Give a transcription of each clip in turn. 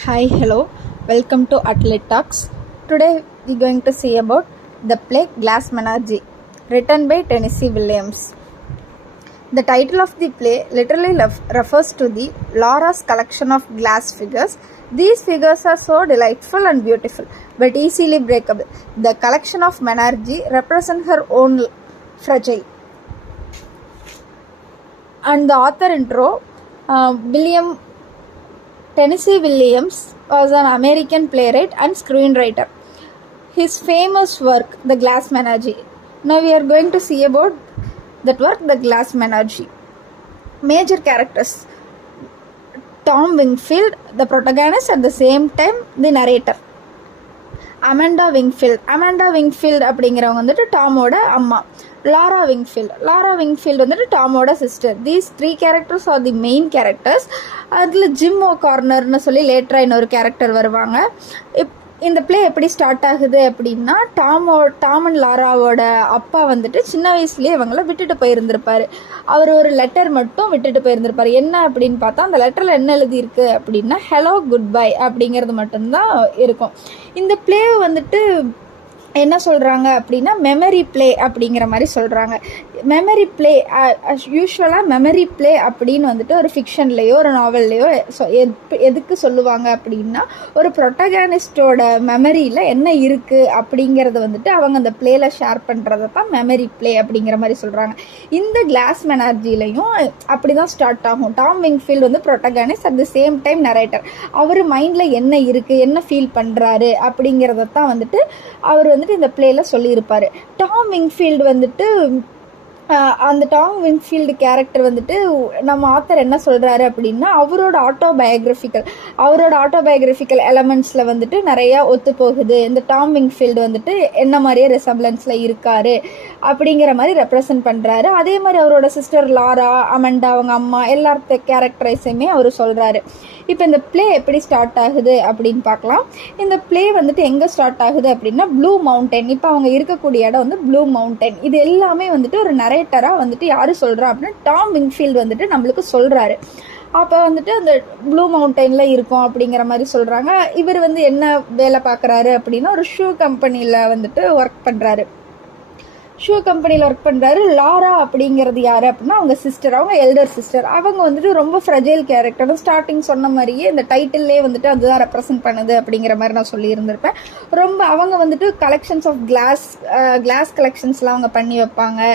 Hi, hello, welcome to Athlete Talks. Today we're going to see about the play Glass Menagerie, written by Tennessee Williams. The title of the play literally refers to the Laura's collection of glass figures. These figures are so delightful and beautiful, but easily breakable. The collection of Menagerie represents her own fragile. And the author intro, Tennessee Williams was an American playwright and screenwriter. His famous work, The Glass Menagerie. Now we are going to see about that work, The Glass Menagerie. Major characters: Tom Wingfield, the protagonist, at the same time the narrator. Amanda Wingfield அப்படிங்கிறவங்க வந்துட்டு டாமோட அம்மா. Laura Wingfield வந்துட்டு டாமோட sister. These 3 characters are the main characters. அதில் Jim ஓகார்னர்னு சொல்லி லேட்டராக இன்னொரு கேரக்டர் வருவாங்க. இந்த பிளே எப்படி ஸ்டார்ட் ஆகுது அப்படின்னா, டாம் அண்ட் லாராவோட அப்பா வந்துட்டு சின்ன வயசுலேயே இவங்கள விட்டுட்டு போயிருந்திருப்பாரு. அவர் ஒரு லெட்டர் மட்டும் விட்டுட்டு போயிருந்திருப்பாரு. என்ன அப்படின்னு பார்த்தா, அந்த லெட்டரில் என்ன எழுதியிருக்கு அப்படின்னா, ஹலோ குட் பை அப்படிங்கிறது மட்டும்தான் இருக்கும். இந்த பிளே வந்துட்டு என்ன சொல்கிறாங்க அப்படின்னா, மெமரி பிளே அப்படிங்கிற மாதிரி சொல்கிறாங்க. மெமரி பிளே யூஸ்வலாக மெமரி பிளே அப்படின்னு வந்துட்டு ஒரு ஃபிக்ஷன்லேயோ ஒரு நாவல்லையோ எதுக்கு சொல்லுவாங்க அப்படின்னா, ஒரு ப்ரொட்டகானிஸ்டோட மெமரியில் என்ன இருக்குது அப்படிங்கிறத வந்துட்டு அவங்க அந்த பிளேயில் ஷேர் பண்ணுறத தான் மெமரி பிளே அப்படிங்கிற மாதிரி சொல்கிறாங்க. இந்த கிளாஸ் மெனார்ஜிலையும் அப்படி தான் ஸ்டார்ட் ஆகும். டாம் விங்ஃபீல்டு வந்து protagonist, at the same time narrator. அவர் மைண்டில் என்ன இருக்குது, என்ன ஃபீல் பண்ணுறாரு அப்படிங்கிறத தான் வந்துட்டு அவர் வந்துட்டு இந்த பிளேயில் சொல்லியிருப்பார். டாம் விங்ஃபீல்டு வந்துட்டு அந்த டாம் விங்ஃபீல்டு கேரக்டர் வந்துட்டு நம்ம ஆத்தர் என்ன சொல்கிறாரு அப்படின்னா, அவரோட ஆட்டோபயோகிராஃபிக்கல் எலமெண்ட்ஸில் வந்துட்டு நிறையா ஒத்து போகுது. இந்த டாம் விங்ஃபீல்டு வந்துட்டு என்ன மாதிரியே ரெசம்பிளன்ஸில் இருக்கார் அப்படிங்கிற மாதிரி ரெப்ரசன்ட் பண்ணுறாரு. அதே மாதிரி அவரோட சிஸ்டர் லாரா, அமண்டா, அவங்க அம்மா எல்லாத்த கேரக்டரைஸுமே அவர் சொல்கிறாரு. இப்போ இந்த பிளே எப்படி ஸ்டார்ட் ஆகுது அப்படின்னு பார்க்கலாம். இந்த பிளே வந்துட்டு எங்கே ஸ்டார்ட் ஆகுது அப்படின்னா, ப்ளூ மவுண்டன். இப்போ அவங்க இருக்கக்கூடிய இடம் வந்து ப்ளூ மவுண்டன். இது எல்லாமே வந்துட்டு ஒரு நரேட்டராக வந்துட்டு யார் சொல்கிறா அப்படின்னா, டாம் விங்ஃபீல்டு வந்துட்டு நம்மளுக்கு சொல்கிறாரு. அப்போ வந்துட்டு அந்த ப்ளூ மவுண்டனில் இருக்கும் அப்படிங்கிற மாதிரி சொல்கிறாங்க. இவர் வந்து என்ன வேலை பார்க்குறாரு அப்படின்னா, ஒரு ஷூ கம்பெனியில் வந்துட்டு ஒர்க் பண்ணுறாரு. லாரா அப்படிங்கிறது யார் அப்படின்னா, அவங்க சிஸ்டர், அவங்க எல்டர் சிஸ்டர். அவங்க வந்துட்டு ரொம்ப ஃப்ரெஜைல் கேரக்டர். ஸ்டார்டிங் சொன்ன மாதிரியே இந்த டைட்டில்லே வந்துட்டு அதுதான் ரெப்ரசன்ட் பண்ணுது அப்படிங்கிற மாதிரி நான் சொல்லியிருந்திருப்பேன். அவங்க வந்துட்டு கலெக்ஷன்ஸ் ஆஃப் கிளாஸ் கலெக்ஷன்ஸ்லாம் அவங்க பண்ணி வைப்பாங்க.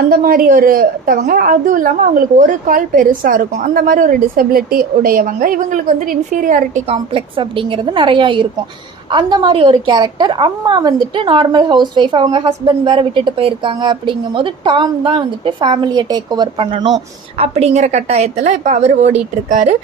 அந்த மாதிரி ஒருத்தவங்க. அதுவும் இல்லாமல் அவங்களுக்கு ஒரு கால் பெருசாக இருக்கும். அந்த மாதிரி ஒரு டிசபிலிட்டி உடையவங்க. இவங்களுக்கு வந்துட்டு இன்ஃபீரியாரிட்டி காம்ப்ளெக்ஸ் அப்படிங்கிறது நிறையா இருக்கும். அந்த மாதிரி ஒரு கேரக்டர். அம்மா வந்துட்டு நார்மல் ஹவுஸ் ஒய்ஃப். அவங்க ஹஸ்பண்ட் வேறு விட்டுட்டு போயிருக்காங்க. அப்படிங்கும் போது டாம் தான் வந்துட்டு ஃபேமிலியை டேக் ஓவர் பண்ணணும் அப்படிங்கிற கட்டாயத்தில் இப்போ அவர் ஓடிட்டுருக்காரு.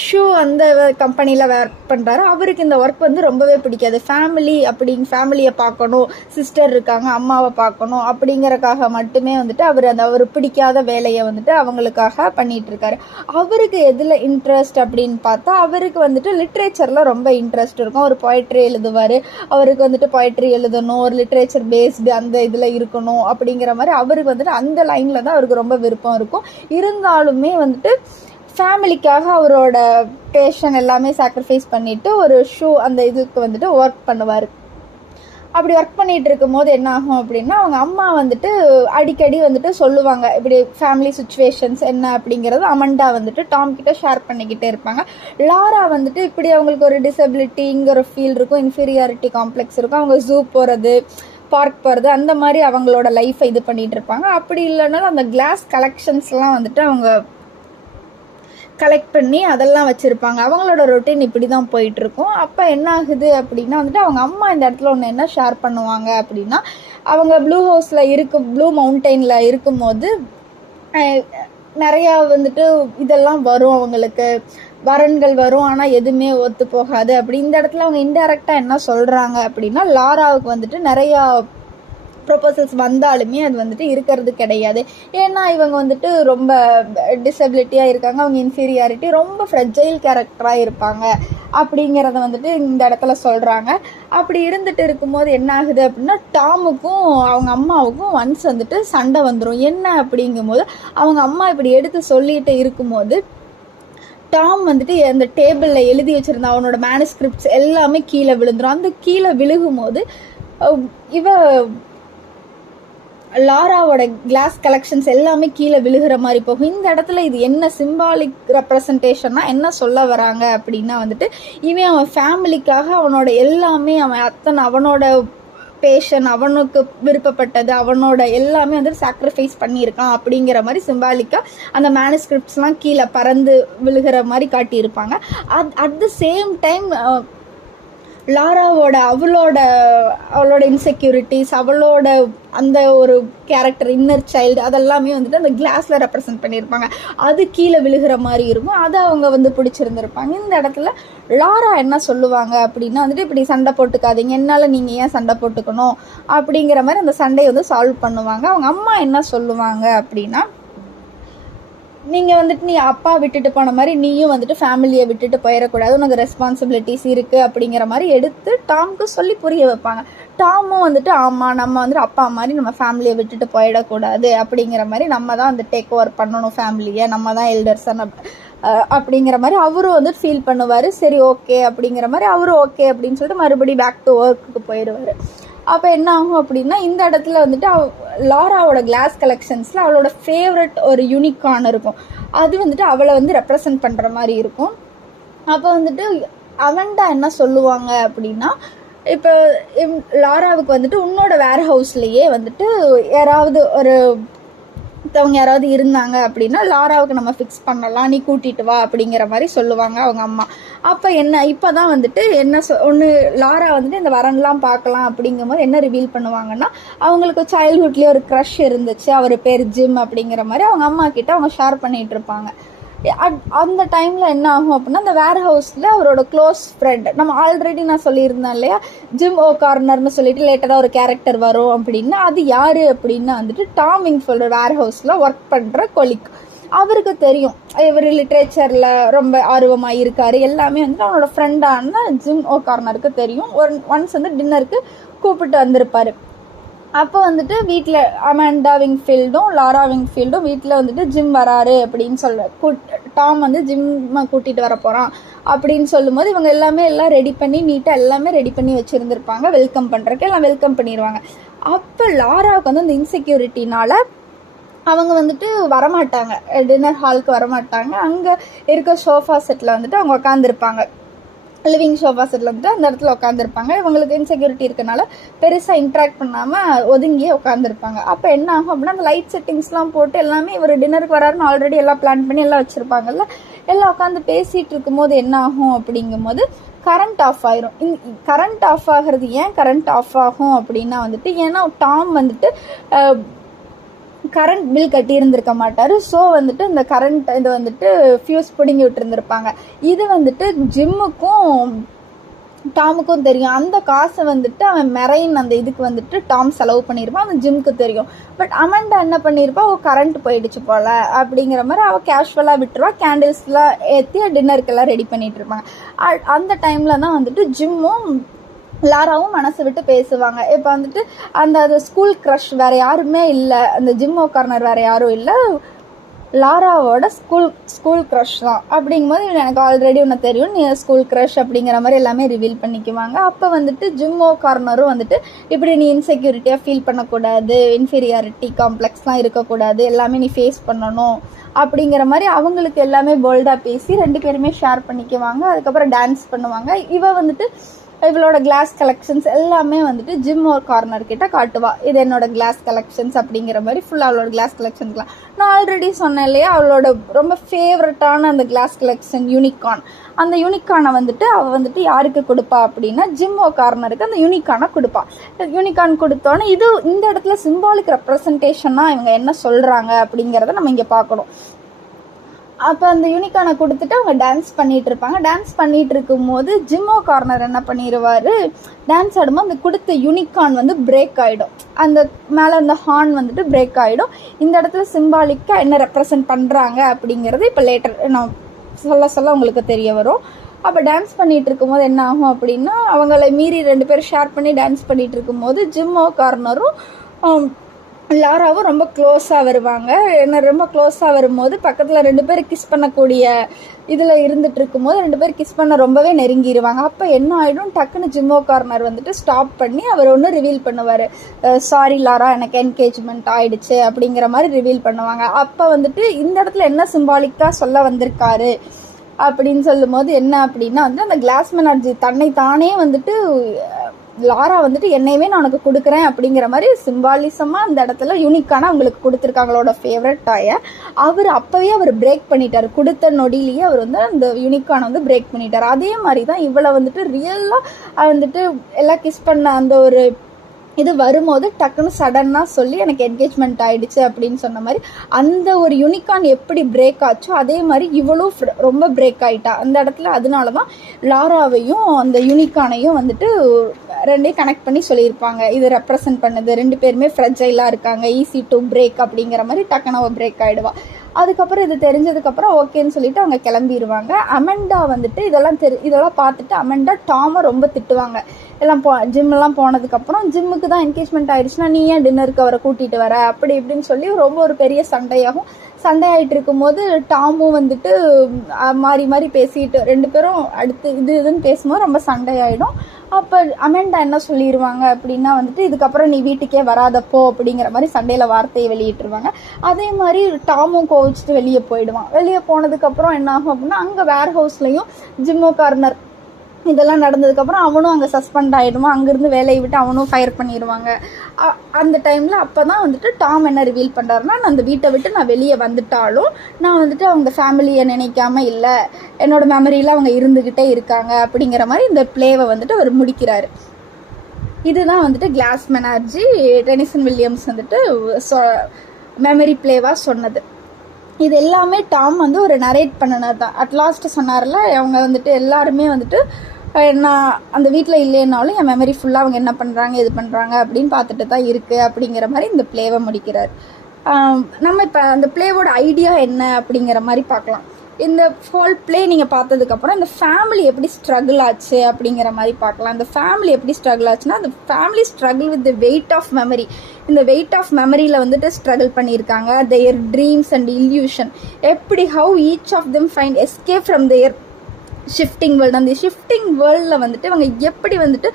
ஷூ அந்த கம்பெனியில் ஒர்க் பண்ணுறாரு. அவருக்கு இந்த ஒர்க் வந்து ரொம்பவே பிடிக்காது. ஃபேமிலியை பார்க்கணும், சிஸ்டர் இருக்காங்க, அம்மாவை பார்க்கணும் அப்படிங்கிறக்காக மட்டுமே வந்துட்டு அவர் பிடிக்காத வேலையை வந்துட்டு அவங்களுக்காக பண்ணிகிட்ருக்காரு. அவருக்கு எதில் இன்ட்ரெஸ்ட் அப்படின்னு பார்த்தா, அவருக்கு வந்துட்டு லிட்ரேச்சரில் ரொம்ப இன்ட்ரெஸ்ட் இருக்கும். அவர் பொயட்ரி எழுதுவார். அவருக்கு வந்துட்டு பொயட்ரி எழுதணும், ஒரு லிட்ரேச்சர் பேஸ்டு அந்த இதில் இருக்கணும் அப்படிங்கிற மாதிரி அவருக்கு வந்துட்டு அந்த லைனில் தான் அவருக்கு ரொம்ப விருப்பம் இருக்கும். இருந்தாலுமே வந்துட்டு ஃபேமிலிக்காக அவரோட பேஷன் எல்லாமே சாக்ரிஃபைஸ் பண்ணிவிட்டு ஒரு ஷூ அந்த இதுக்கு வந்துட்டு ஒர்க் பண்ணுவார். அப்படி ஒர்க் பண்ணிகிட்டு இருக்கும் போது என்ன ஆகும் அப்படின்னா, அவங்க அம்மா வந்துட்டு அடிக்கடி வந்துட்டு சொல்லுவாங்க இப்படி ஃபேமிலி சுச்சுவேஷன்ஸ் என்ன அப்படிங்கிறது. அமண்டா வந்துட்டு டாம் கிட்ட ஷேர் பண்ணிக்கிட்டே இருப்பாங்க. லாரா வந்துட்டு இப்படி அவங்களுக்கு ஒரு டிசபிலிட்டிங்கிற ஃபீல் இருக்கும், இன்ஃபீரியாரிட்டி காம்ப்ளெக்ஸ் இருக்கும். அவங்க ஜூ போகிறது, பார்க் போகிறது, அந்த மாதிரி அவங்களோட லைஃப்பை இது பண்ணிகிட்டு இருப்பாங்க. அப்படி இல்லைனாலும் அந்த கிளாஸ் கலெக்ஷன்ஸ்லாம் வந்துட்டு அவங்க கலெக்ட் பண்ணி அதெல்லாம் வச்சுருப்பாங்க. அவங்களோட ரொட்டீன் இப்படி தான் போயிட்டுருக்கும். அப்போ என்ன ஆகுது அப்படின்னா வந்துட்டு, அவங்க அம்மா இந்த இடத்துல ஒன்று என்ன ஷேர் பண்ணுவாங்க அப்படின்னா, அவங்க ப்ளூ மவுண்டெயினில் இருக்கும்போது நிறையா வந்துட்டு இதெல்லாம் வரும், அவங்களுக்கு வரன்கள் வரும், ஆனால் எதுவுமே ஒத்து போகாது. அப்படி இந்த இடத்துல அவங்க இன்டெரக்டாக என்ன சொல்கிறாங்க அப்படின்னா, லாராவுக்கு வந்துட்டு நிறையா ப்ரொபோசல்ஸ் வந்தாலுமே அது வந்துட்டு இருக்கிறது கிடையாது. ஏன்னா இவங்க வந்துட்டு ரொம்ப டிசபிலிட்டியாக இருக்காங்க, அவங்க இன்ஃபீரியாரிட்டி, ரொம்ப ஃப்ரெஜைல் கேரக்டராக இருப்பாங்க அப்படிங்கிறத வந்துட்டு இந்த இடத்துல சொல்கிறாங்க. அப்படி இருந்துட்டு இருக்கும்போது என்ன ஆகுது அப்படின்னா, டாமுக்கும் அவங்க அம்மாவுக்கும் ஒன்ஸ் வந்துட்டு சண்டை வந்துடும். என்ன அப்படிங்கும்போது, அவங்க அம்மா இப்படி எடுத்து சொல்லிட்டு இருக்கும்போது டாம் வந்துட்டு அந்த டேபிளில் எழுதி வச்சுருந்த அவனோட மேனுஸ்கிரிப்ட்ஸ் எல்லாமே கீழே விழுந்துடும். அந்த கீழே விழுகும் போது இவ லாராவோட கிளாஸ் கலெக்ஷன்ஸ் எல்லாமே கீழே விழுகிற மாதிரி போகும். இந்த இடத்துல இது என்ன சிம்பாலிக் ரெப்ரசன்டேஷன்னா என்ன சொல்ல வராங்க அப்படின்னா வந்துட்டு இவன் அவன் ஃபேமிலிக்காக அவனோட எல்லாமே அவனோட பேஷன், அவனுக்கு விருப்பப்பட்டது, அவனோட எல்லாமே வந்துட்டு சாக்ரிஃபைஸ் பண்ணியிருக்கான் அப்படிங்கிற மாதிரி சிம்பாலிக்காக அந்த மேனுஸ்கிரிப்ட்ஸ்லாம் கீழே பறந்து விழுகிற மாதிரி காட்டியிருப்பாங்க. அட் த சேம் டைம் லாராவோட அவளோட இன்செக்யூரிட்டிஸ், அவளோட அந்த ஒரு கேரக்டர் இன்னர் சைல்டு அதெல்லாமே வந்துட்டு அந்த கிளாஸில் ரெப்ரசன்ட் பண்ணியிருப்பாங்க. அது கீழே விழுகிற மாதிரி இருக்கும். அதை அவங்க வந்து பிடிச்சிருந்துருப்பாங்க. இந்த இடத்துல லாரா என்ன சொல்லுவாங்க அப்படின்னா வந்துட்டு இப்படி சண்டை போட்டுக்காதீங்க, என்னால் நீங்கள் ஏன் சண்டை போட்டுக்கணும் அப்படிங்கிற மாதிரி அந்த சண்டையை வந்து சால்வ் பண்ணுவாங்க. அவங்க அம்மா என்ன சொல்லுவாங்க அப்படின்னா, நீங்கள் வந்துட்டு நீ அப்பா விட்டுட்டு போன மாதிரி நீயும் வந்துட்டு ஃபேமிலியை விட்டுட்டு போயிடக்கூடாது, உனக்கு ரெஸ்பான்சிபிலிட்டிஸ் இருக்குது அப்படிங்கிற மாதிரி எடுத்து டாம்க்கு சொல்லி புரிய வைப்பாங்க. டாமும் வந்துட்டு ஆமாம், நம்ம வந்துட்டு அப்பா மாதிரி நம்ம ஃபேமிலியை விட்டுட்டு போயிடக்கூடாது அப்படிங்கிற மாதிரி நம்ம தான் வந்து டேக் ஓவர் பண்ணணும் ஃபேமிலியை, நம்ம தான் எல்டர்ஸன் அப்படிங்கிற மாதிரி அவரும் வந்து ஃபீல் பண்ணுவார். சரி ஓகே அப்படிங்கிற மாதிரி அவரும் ஓகே அப்படின்னு சொல்லிட்டு மறுபடியும் பேக் டு ஒர்க்குக்கு போயிடுவார். அப்போ என்ன ஆகும் அப்படின்னா இந்த இடத்துல வந்துட்டு லாராவோட கிளாஸ் கலெக்ஷன்ஸில் அவளோட ஃபேவரட் ஒரு யூனிகார்ன் இருக்கும். அது வந்துட்டு அவளை வந்து ரெப்ரசன்ட் பண்ணுற மாதிரி இருக்கும். அப்போ வந்துட்டு அவன்டா என்ன சொல்லுவாங்க அப்படின்னா, இப்போ லாராவுக்கு வந்துட்டு உன்னோட வேர் ஹவுஸ்லேயே வந்துட்டு அவங்க யாராவது இருந்தாங்க அப்படின்னா லாராவுக்கு நம்ம ஃபிக்ஸ் பண்ணலாம், நீ கூட்டிகிட்டு வா அப்படிங்கிற மாதிரி சொல்லுவாங்க அவங்க அம்மா. அப்போ இப்போ தான் வந்துட்டு ஒன்று லாரா வந்துட்டு இந்த வரன்லாம் பார்க்கலாம் அப்படிங்கும்போது என்ன ரிவீல் பண்ணுவாங்கன்னா, அவங்களுக்கு சைல்ட்ஹுட்லேயே ஒரு க்ரஷ் இருந்துச்சு, அவர் பேர் ஜிம் அப்படிங்கிற மாதிரி அவங்க அம்மா கிட்ட அவங்க ஷேர் பண்ணிகிட்டு இருப்பாங்க. அந்த டைமில் என்ன ஆகும் அப்படின்னா, அந்த வேர் ஹவுஸில் அவரோட க்ளோஸ் ஃப்ரெண்ட், நம்ம ஆல்ரெடி நான் சொல்லியிருந்தேன் இல்லையா, ஜிம் ஓகார்னர்னு சொல்லிட்டு லேட்டராக ஒரு கேரக்டர் வரும் அப்படின்னா, அது யார் அப்படின்னா வந்துட்டு டாம் விங்ஃபீல்டோட வேர் ஹவுஸில் ஒர்க் பண்ணுற கொலிக். அவருக்கு தெரியும் இவர் லிட்ரேச்சரில் ரொம்ப ஆர்வமாக இருக்கார், எல்லாமே வந்துட்டு அவனோட ஃப்ரெண்டான ஜிம் ஓகார்னருக்கு தெரியும். ஒன்ஸ் வந்து டின்னருக்கு கூப்பிட்டு வந்திருப்பார். அப்போ வந்துட்டு வீட்டில் அமாண்டா விங்ஃபீல்டும் லாரா விங்ஃபீல்டும் வீட்டில் வந்துட்டு ஜிம் வராரு அப்படின்னு டாம் வந்து ஜிம்மை கூட்டிகிட்டு வர போகிறான் அப்படின்னு சொல்லும்போது இவங்க எல்லாம் ரெடி பண்ணி நீட்டாக எல்லாமே ரெடி பண்ணி வச்சுருந்துருப்பாங்க. வெல்கம் பண்ணுறதுக்கு எல்லாம் வெல்கம் பண்ணிடுவாங்க. அப்போ லாராவுக்கு வந்து அந்த இன்செக்யூரிட்டினால் அவங்க வந்துட்டு வரமாட்டாங்க, டின்னர் ஹாலுக்கு வரமாட்டாங்க. அங்கே இருக்க சோஃபா செட்டில் வந்துட்டு அவங்க உட்காந்துருப்பாங்க. லிவிங் சோஃபா செட்டில் வந்துட்டு அந்த இடத்துல உட்காந்துருப்பாங்க. இவங்களுக்கு இன்செக்யூரிட்டி இருக்கனால பெருசாக இன்ட்ராக்ட் பண்ணாமல் ஒதுங்கியே உட்காந்துருப்பாங்க. அப்போ என்ன ஆகும் அப்படின்னா, அந்த லைட் செட்டிங்ஸ்லாம் போட்டு எல்லாமே இவர் டின்னருக்கு வராருன்னு ஆல்ரெடி எல்லாம் பிளான் பண்ணி எல்லாம் வச்சுருப்பாங்கல்ல, எல்லாம் உட்காந்து பேசிகிட்டு இருக்கும்போது என்ன ஆகும் அப்படிங்கும்போது கரண்ட் ஆஃப் ஆயிரும். கரண்ட் ஆஃப் ஆகிறது ஏன் கரண்ட் ஆஃப் ஆகும் அப்படின்னா வந்துட்டு, ஏன்னா டாம் வந்துட்டு கரண்ட் பில் கட்டி இருந்திருக்க மாட்டார். ஸோ வந்துட்டு இந்த கரண்ட் இது வந்துட்டு ஃபியூஸ் பிடுங்கி விட்டுருந்துருப்பாங்க. இது வந்துட்டு ஜிம்முக்கும் டாமுக்கும் தெரியும். அந்த காசை வந்துட்டு அவன் மெரைன் அந்த இதுக்கு வந்துட்டு டாம் செலவு பண்ணியிருப்பான், அந்த ஜிம்முக்கு தெரியும். பட் அமண்டா என்ன பண்ணியிருப்பா, கரண்ட் போயிடுச்சு போல அப்படிங்கிற மாதிரி அவள் கேஷுவலாக விட்டுருவா. கேண்டில்ஸ்லாம் ஏற்றி டின்னருக்கெல்லாம் ரெடி பண்ணிட்டு இருப்பாங்க. அந்த டைமில் தான் வந்துட்டு ஜிம்மும் லாராவும் மனசு விட்டு பேசுவாங்க. இப்போ வந்துட்டு அந்த ஸ்கூல் க்ரஷ் வேறு யாருமே இல்லை, அந்த ஜிம் ஓகார்னர் வேறு யாரும் இல்லை, லாராவோட ஸ்கூல் க்ரஷ் தான். அப்படிங்கும்போது எனக்கு ஆல்ரெடி ஒன்று தெரியும், நீ ஸ்கூல் க்ரஷ் அப்படிங்கிற மாதிரி எல்லாமே ரிவீல் பண்ணிக்குவாங்க. அப்போ வந்துட்டு ஜிம் ஓகார்னரும் வந்துட்டு இப்படி நீ இன்செக்யூரிட்டியாக ஃபீல் பண்ணக்கூடாது, இன்ஃபீரியாரிட்டி காம்ப்ளெக்ஸ்லாம் இருக்கக்கூடாது, எல்லாமே நீ ஃபேஸ் பண்ணணும் அப்படிங்கிற மாதிரி அவங்களுக்கு எல்லாமே போல்டாக பேசி 2 பேருமே ஷேர் பண்ணிக்குவாங்க. அதுக்கப்புறம் டான்ஸ் பண்ணுவாங்க. வந்துட்டு இவளோட கிளாஸ் கலெக்ஷன்ஸ் எல்லாமே வந்துட்டு ஜிம் ஓகார்னர் கிட்ட காட்டுவா, இது என்னோட கிளாஸ் கலெக்ஷன்ஸ் அப்படிங்கிற மாதிரி ஃபுல்லாக அவளோட கிளாஸ் கலெக்ஷன்ஸ்லாம். நான் ஆல்ரெடி சொன்னேன் இல்லையா, அவளோட ரொம்ப ஃபேவரட்டான அந்த கிளாஸ் கலெக்ஷன் யூனிகார்ன், அந்த யூனிகார்னை வந்துட்டு அவள் வந்துட்டு யாருக்கு கொடுப்பா அப்படின்னா ஜிம் ஓகார்னருக்கு அந்த யூனிகார்னை கொடுப்பா. யூனிகார்ன் கொடுத்தோன்னே இந்த இடத்துல சிம்பாலிக் ரெப்ரசன்டேஷனாக இவங்க என்ன சொல்கிறாங்க அப்படிங்கிறத நம்ம இங்கே பார்க்கணும். அப்போ அந்த யூனிகார்னை கொடுத்துட்டு அவங்க டான்ஸ் பண்ணிகிட்டு இருப்பாங்க. டான்ஸ் பண்ணிகிட்டு இருக்கும்போது ஜிம் ஓகார்னர் என்ன பண்ணிடுவார், டான்ஸ் ஆடும்போது அந்த கொடுத்த யூனிகார்ன் வந்து பிரேக் ஆகிடும், அந்த மேலே அந்த ஹார்ன் வந்துட்டு பிரேக் ஆகிடும். இந்த இடத்துல சிம்பாலிக்காக என்ன ரெப்ரசன்ட் பண்ணுறாங்க அப்படிங்கிறது இப்போ லேட்டர் நான் சொல்ல உங்களுக்கு தெரிய வரும். அப்போ டான்ஸ் பண்ணிகிட்டு இருக்கும்போது என்ன ஆகும் அப்படின்னா, அவங்கள மீறி 2 பேரும் ஷேர் பண்ணி டான்ஸ் பண்ணிகிட்டு இருக்கும்போது ஜிம் ஓகார்னரும் லாராவும் ரொம்ப க்ளோஸாக வருவாங்க. என்ன ரொம்ப க்ளோஸாக வரும்போது பக்கத்தில் 2 பேரும் கிஸ் பண்ணக்கூடிய இதில் இருந்துட்டு இருக்கும்போது 2 பேர் கிஸ் பண்ண ரொம்பவே நெருங்கிடுவாங்க. அப்போ என்ன ஆகிடும், டக்குன்னு ஜிம்மோ கார்னர் வந்துட்டு ஸ்டாப் பண்ணி அவர் ஒன்று ரிவீல் பண்ணுவார், சாரி லாரா எனக்கு என்கேஜ்மெண்ட் ஆயிடுச்சு அப்படிங்கிற மாதிரி ரிவீல் பண்ணுவாங்க. அப்போ வந்துட்டு இந்த இடத்துல என்ன சிம்பாலிக்காக சொல்ல வந்திருக்காரு அப்படின்னு சொல்லும் போது என்ன அப்படின்னா வந்து அந்த கிளாஸ் மெனார்ஜி தன்னை தானே வந்துட்டு லாரா வந்துட்டு என்னையவே நான் உனக்கு கொடுக்குறேன் அப்படிங்கிற மாதிரி சிம்பாலிசமாக அந்த இடத்துல யூனிக்கான அவங்களுக்கு கொடுத்துருக்காங்களோட ஃபேவரட் டாயை அப்போவே அவர் பிரேக் பண்ணிட்டார். கொடுத்த நொடியிலேயே அவர் வந்து அந்த யூனிக்கான வந்து பிரேக் பண்ணிட்டார். அதே மாதிரி தான் இவளை வந்துட்டு ரியலாக வந்துட்டு எல்லாம் கிஸ் பண்ண அந்த ஒரு இது வரும்போது டக்குன்னு சடனாக சொல்லி எனக்கு என்கேஜ்மெண்ட் ஆகிடுச்சு அப்படின்னு சொன்ன மாதிரி அந்த ஒரு யூனிகான் எப்படி பிரேக் ஆச்சோ அதே மாதிரி இவளும் ரொம்ப பிரேக் ஆகிட்டா அந்த இடத்துல. அதனால தான் லாராவையும் அந்த யூனிகானையும் வந்துட்டு ரெண்டையும் கனெக்ட் பண்ணி சொல்லியிருப்பாங்க, இது ரெப்ரசன்ட் பண்ணுது, 2 பேருமே ஃப்ரெஜைலாக இருக்காங்க, ஈஸி டு பிரேக் அப்படிங்கிற மாதிரி டக்குன்னு அவள் பிரேக் ஆகிடுவா. அதுக்கப்புறம் இது தெரிஞ்சதுக்கப்புறம் ஓகேன்னு சொல்லிட்டு அவங்க கிளம்பிடுவாங்க. அமெண்டா வந்துட்டு இதெல்லாம் பார்த்துட்டு அமெண்டா டாமை ரொம்ப திட்டுவாங்க. எல்லாம் ஜிம்மெல்லாம் போனதுக்கப்புறம் ஜிம்முக்கு தான் என்கேஜ்மெண்ட் ஆகிடுச்சுன்னா நீ ஏன் டின்னருக்கு அவரை கூட்டிகிட்டு வர அப்படி இப்படின்னு சொல்லி ரொம்ப ஒரு பெரிய சண்டையாகிட்டு இருக்கும்போது டாமும் வந்துட்டு மாறி மாறி பேசிட்டு 2 பேரும் அடுத்து இதுன்னு பேசும்போது ரொம்ப சண்டையாயிடும். அப்போ அமெண்டா என்ன சொல்லிடுவாங்க அப்படின்னா வந்துட்டு இதுக்கப்புறம் நீ வீட்டுக்கே வராதப்போ அப்படிங்கிற மாதிரி சண்டையில் வார்த்தையை வெளியிட்டுருவாங்க. அதே மாதிரி டாமும் கோவிச்சுட்டு வெளியே போயிடுவான். வெளியே போனதுக்கப்புறம் என்ன ஆகும் அப்படின்னா அங்கே வேர் ஹவுஸ்லையும் ஜிம்மோ கார்னர் இதெல்லாம் நடந்ததுக்கப்புறம் அவனும் அங்கே சஸ்பெண்ட் ஆகிடுவான். அங்கேருந்து வேலையை விட்டு அவனும் ஃபயர் பண்ணிடுவாங்க. அந்த டைமில் அப்போ தான் வந்துட்டு டாம் என்ன ரிவீல் பண்ணுறாருன்னா, நான் அந்த வீட்டை விட்டு நான் வெளியே வந்துட்டாலும் நான் வந்துட்டு அவங்க ஃபேமிலியை நினைக்காம இல்லை, என்னோட மெமரியில் அவங்க இருந்துக்கிட்டே இருக்காங்க அப்படிங்கிற மாதிரி இந்த பிளேவை வந்துட்டு அவர் முடிக்கிறாரு. இதுதான் வந்துட்டு கிளாஸ் மெனார்ஜி டெனிசன் வில்லியம்ஸ் வந்துட்டு மெமரி பிளேவாக சொன்னது. இது எல்லாமே டாம் வந்து ஒரு நரேட் பண்ணினது தான். அட்லாஸ்ட் சொன்னார்ல, அவங்க வந்துட்டு எல்லாருமே வந்துட்டு நான் அந்த வீட்டில் இல்லைன்னாலும் என் மெமரி ஃபுல்லாக அவங்க என்ன பண்ணுறாங்க இது பண்ணுறாங்க அப்படின்னு பார்த்துட்டு தான் இருக்குது அப்படிங்கிற மாதிரி இந்த பிளேவை முடிக்கிறார். நம்ம இப்போ அந்த பிளேவோட ஐடியா என்ன அப்படிங்கிற மாதிரி பார்க்கலாம். இந்த ஹோல் பிளே நீங்கள் பார்த்ததுக்கப்புறம் இந்த ஃபேமிலி எப்படி ஸ்ட்ரகிள் ஆச்சு அப்படிங்கிற மாதிரி பார்க்கலாம். இந்த ஃபேமிலி எப்படி ஸ்ட்ரகிள் ஆச்சுன்னா அந்த family struggle with the weight of memory. இந்த வெயிட் ஆஃப் மெமரியில் வந்துட்டு ஸ்ட்ரகிள் பண்ணியிருக்காங்க. தேர் ட்ரீம்ஸ் அண்ட் இல்யூஷன், எப்படி how each of them find escape from their shifting world. அந்த ஷிஃப்டிங் வேர்ல்டில் வந்துட்டு அவங்க எப்படி வந்துட்டு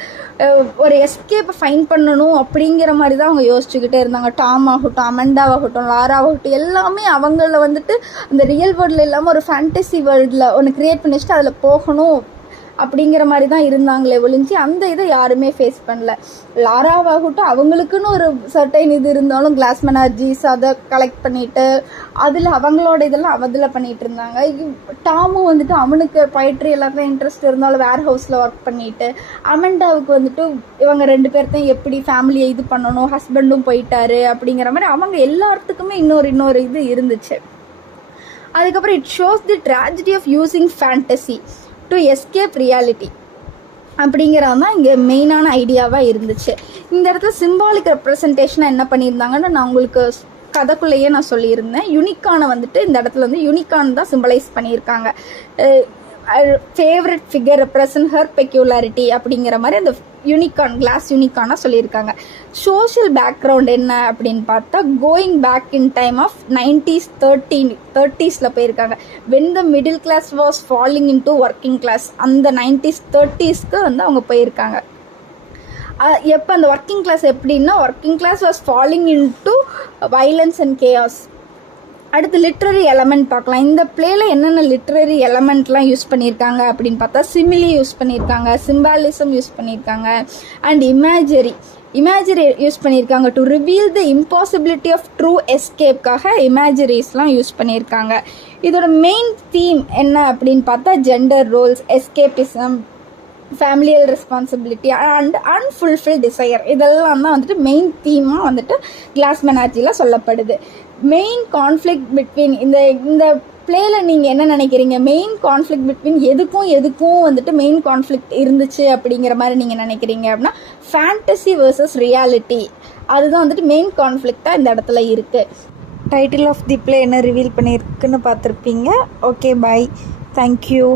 ஒரு எஸ்கேப்பை ஃபைன் பண்ணணும் அப்படிங்கிற மாதிரி தான் அவங்க யோசிச்சுக்கிட்டே இருந்தாங்க. டாம் ஆகட்டும், அமெண்டாவாகட்டும், லாராவாகட்டும், எல்லாமே அவங்கள வந்துட்டு அந்த ரியல் வேர்ல்டில் இல்லாமல் ஒரு ஃபேண்டசி வேர்ல்டில் ஒன்று க்ரியேட் பண்ணி வச்சுட்டு அதில் போகணும் அப்படிங்கிற மாதிரி தான் இருந்தாங்களே ஒழிஞ்சு அந்த இதை யாருமே ஃபேஸ் பண்ணல. லாராவாகட்டும் அவங்களுக்குன்னு ஒரு சர்டைன் இது இருந்தாலும் கிளாஸ் மெனார்ஜிஸ் அதை கலெக்ட் பண்ணிட்டு அதில் அவங்களோட இதெல்லாம் அதில் பண்ணிகிட்டு இருந்தாங்க. டாமும் வந்துட்டு அவனுக்கு பொயட்ரி எல்லாத்தையும் இன்ட்ரெஸ்ட் இருந்தாலும் வேர் ஹவுஸில் ஒர்க் பண்ணிட்டு, அமெண்டாவுக்கு வந்துட்டு இவங்க 2 பேர்த்தையும் எப்படி ஃபேமிலியை இது பண்ணணும், ஹஸ்பண்டும் போயிட்டாரு அப்படிங்கிற மாதிரி அவங்க எல்லாத்துக்குமே இன்னொரு இது இருந்துச்சு. அதுக்கப்புறம் it shows the tragedy of using fantasy to escape reality அப்படிங்கிறது தான் இங்கே மெயினான ஐடியாவாக இருந்துச்சு. இந்த இடத்துல சிம்பாலிக் ரெப்ரசன்டேஷனாக என்ன பண்ணியிருந்தாங்கன்னு நான் உங்களுக்கு கதைக்குள்ளேயே நான் சொல்லியிருந்தேன். யூனிக்கானை வந்துட்டு இந்த இடத்துல வந்து யூனிகான் தான் சிம்பலைஸ் பண்ணியிருக்காங்க. ஃபேவரட் ஃபிகர் ரெப்ரசன்ட் ஹர் பெக்யூலாரிட்டி அப்படிங்கிற மாதிரி அந்த யூனிகான் கிளாஸ் யூனிகானாக சொல்லியிருக்காங்க. சோஷியல் பேக்ரவுண்ட் என்ன அப்படின்னு பார்த்தா going back in time of 90s 30s போயிருக்காங்க. When the middle class was falling in to working class, அந்த 90s 30sக்கு வந்து அவங்க போயிருக்காங்க. எப்போ அந்த ஒர்க்கிங் கிளாஸ் எப்படின்னா working class was falling in to violence and chaos. அடுத்து லிட்ரரி எலமெண்ட் பார்க்கலாம். இந்த பிளேல என்னென்ன லிட்ரரி எலமெண்ட்லாம் யூஸ் பண்ணியிருக்காங்க அப்படின்னு பார்த்தா சிமிலி யூஸ் பண்ணியிருக்காங்க, சிம்பாலிசம் யூஸ் பண்ணியிருக்காங்க, அண்ட் இமேஜரி யூஸ் பண்ணியிருக்காங்க. To reveal the impossibility of true எஸ்கேப்காக இமேஜரிஸ்லாம் யூஸ் பண்ணியிருக்காங்க. இதோட மெயின் தீம் என்ன அப்படின்னு பார்த்தா gender roles, escapism, familial responsibility and unfulfil desire, இதெல்லாம் தான் வந்துட்டு மெயின் தீமாக வந்துட்டு கிளாஸ் மெனார்ஜியில் சொல்லப்படுது. மெயின் கான்ஃப்ளிக்ட் பிட்வீன் இந்த பிளேல நீங்கள் என்ன நினைக்கிறீங்க? மெயின் கான்ஃப்ளிக்ட் பிட்வீன் எதுக்கும் வந்துட்டு மெயின் கான்ஃப்ளிக்ட் இருந்துச்சு அப்படிங்கிற மாதிரி நீங்கள் நினைக்கிறீங்க அப்படின்னா ஃபேண்டசி வர்சஸ் ரியாலிட்டி, அதுதான் வந்துட்டு மெயின் கான்ஃப்ளிக்டாக இந்த இடத்துல இருக்குது. டைட்டில் ஆஃப் தி பிளே என்ன ரிவீல் பண்ணியிருக்குன்னு பார்த்துருப்பீங்க. ஓகே, பாய், தேங்க்யூ.